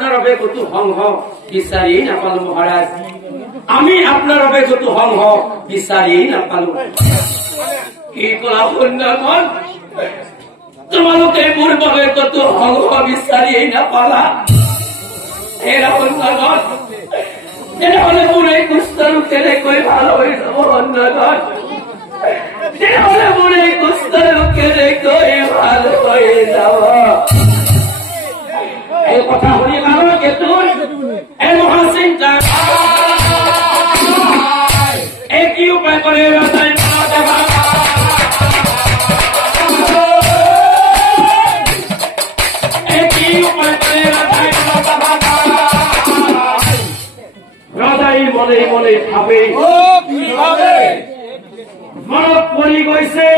আপনাৰ বাবে কতো সংঘ বিচাৰি নাপালো মহাৰাজ আমি আপনাৰ বাবে কতো সংঘ বিচাৰি নাপালো কি কলা সন্ধ্যাখন তোমালোকে মোৰ বাবে কতো সংঘ বিচাৰি নাপালা এৰা সন্ধ্যাখন তেনেহলে মোৰ এই কুষ্ঠৰো কেনেকৈ ভাল হৈ যাব সন্ধ্যাখন তেনেহলে মোৰ এই কুষ্ঠৰো কেনেকৈ ভাল হৈ যাব এই কথা শুনি মানুহ কেতুন এই মহাচিন্তা এই কি উপায় কৰে ৰজাই ৰজাই মনে মনে ভাবে মনত পৰি গৈছে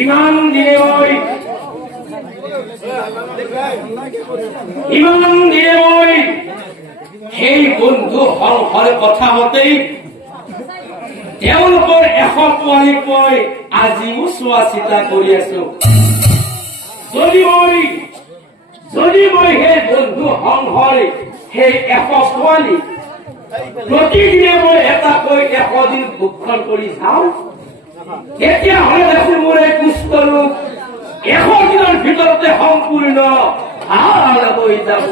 ইমান দিনে মই সেই বন্ধু সংঘৰ কথা মতেই তেওঁলোকৰ 100 পোৱালীক মই আজিও চোৱা চিতা কৰি আছো যদি মই সেই বন্ধু সংঘৰ সেই 100 পোৱালী প্ৰতিদিনে মই এটাকৈ 100 দিন ভক্ষণ কৰি যাওঁ তেতিয়াহ'লে দেখোন মোৰ এই কুষ্ঠ ৰোগ 100 দিনৰ ভিতৰতে সম্পূৰ্ণ ভাল হৈ যাব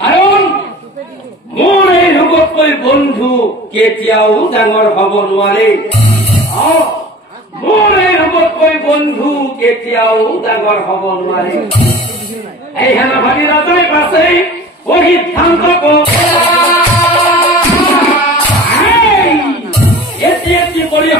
কাৰণ মোৰ এই ৰোগতকৈ বন্ধু কেতিয়াও ডাঙৰ হ'ব নোৱাৰে মোৰ এই ৰোগতকৈ বন্ধু কেতিয়াও ডাঙৰ হ'ব নোৱাৰে এই সেনাবাহিনী ৰজাই পাছে সিদ্ধান্ত কৰি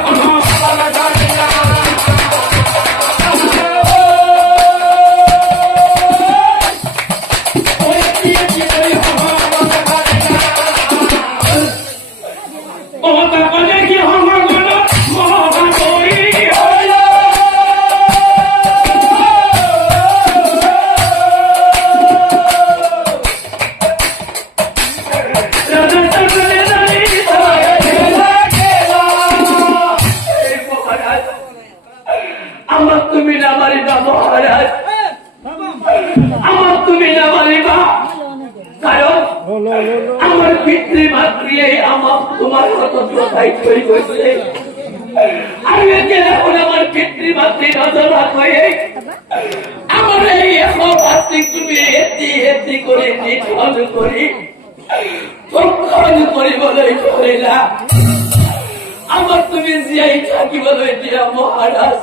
আমার পিতৃ মাতৃয়ে আমার তোমার কত দায়িত্ব হয়েছে আমি আমার পিতৃ মাতৃ নজর হয়ে আমার এই মাতৃ তুমি এটি করে নিধন করি ভক্ষণ কৰিবলৈ ধৰিলা আমাৰ তুমি জীয়াই থাকিবলৈ দিয়া মহাৰাজ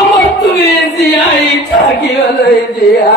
আমাৰ তুমি জীয়াই থাকিবলৈ দিয়া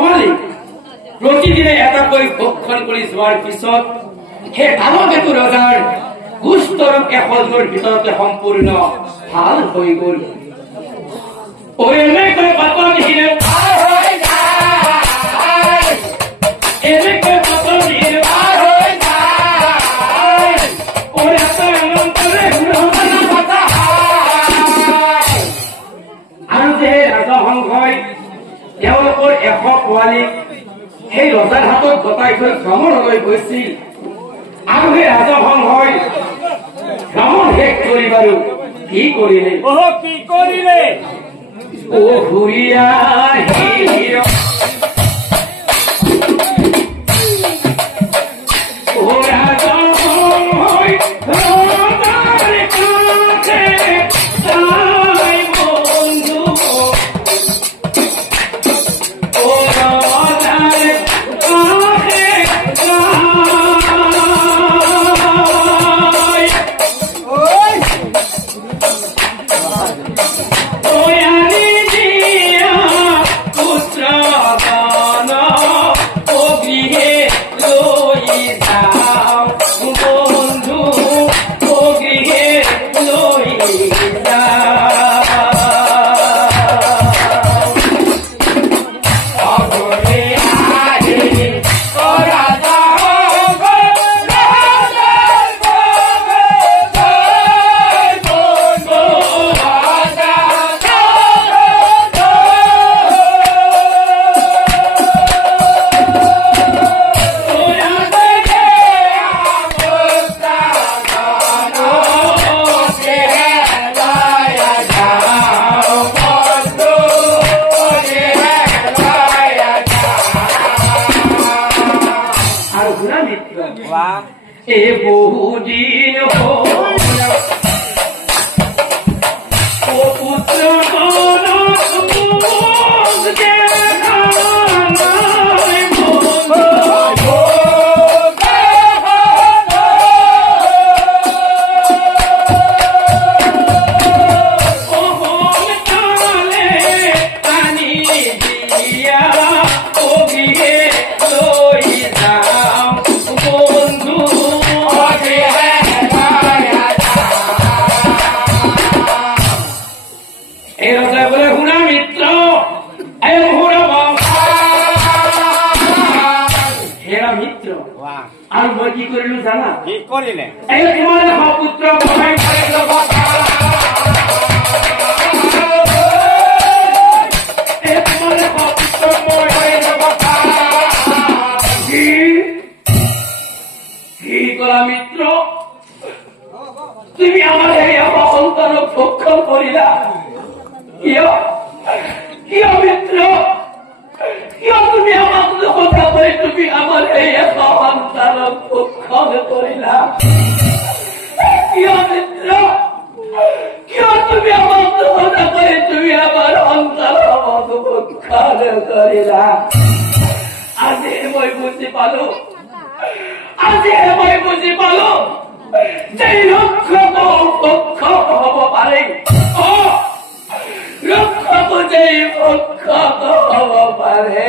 পোৱালি প্ৰতিদিনে এটাকৈ ভক্ষণ কৰি যোৱাৰ পিছত সেই কালকেতু ৰজাৰ কুষ্ঠৰোগ 100 দিনৰ ভিতৰতে সম্পূৰ্ণ ভাল হৈ গল। এনেকৈ পাতল দেখিলে আৰু যে ৰাজহংসই তেওঁলোকৰ 100 পোৱালীক সেই ৰজাৰ হাতত গতাই থৈ ভ্ৰমণলৈ গৈছিল আৰু সেই ৰাজহংসই ভ্ৰমণ শেষ কৰি বাৰু কি কৰিলে ও ঘূৰিয়া বহুদিন আৰু মই কি কৰিলো জানা কি কৰিলে এই তোমাৰ পুত্ৰ বহাই কি কৰা মিত্ৰ তুমি আমাৰ এই সন্তানক ভক্ষণ কৰিলা কিয় কিয় মিত্ৰ কিয় তুমি আমাক কথা কৈ তুমি আমাৰ এই সন্তানক ভক্ষণ কৰিলা কিয় মিত্ৰ কিয় তুমি আমাক কথা কৈ তুমি আমাৰ সন্তানক ভক্ষণ কৰিলা আজি মই বুজি পালো যে ৰক্ষক ভক্ষক হব পাৰে ৰক্ষক যে ভক্ষক হব পাৰে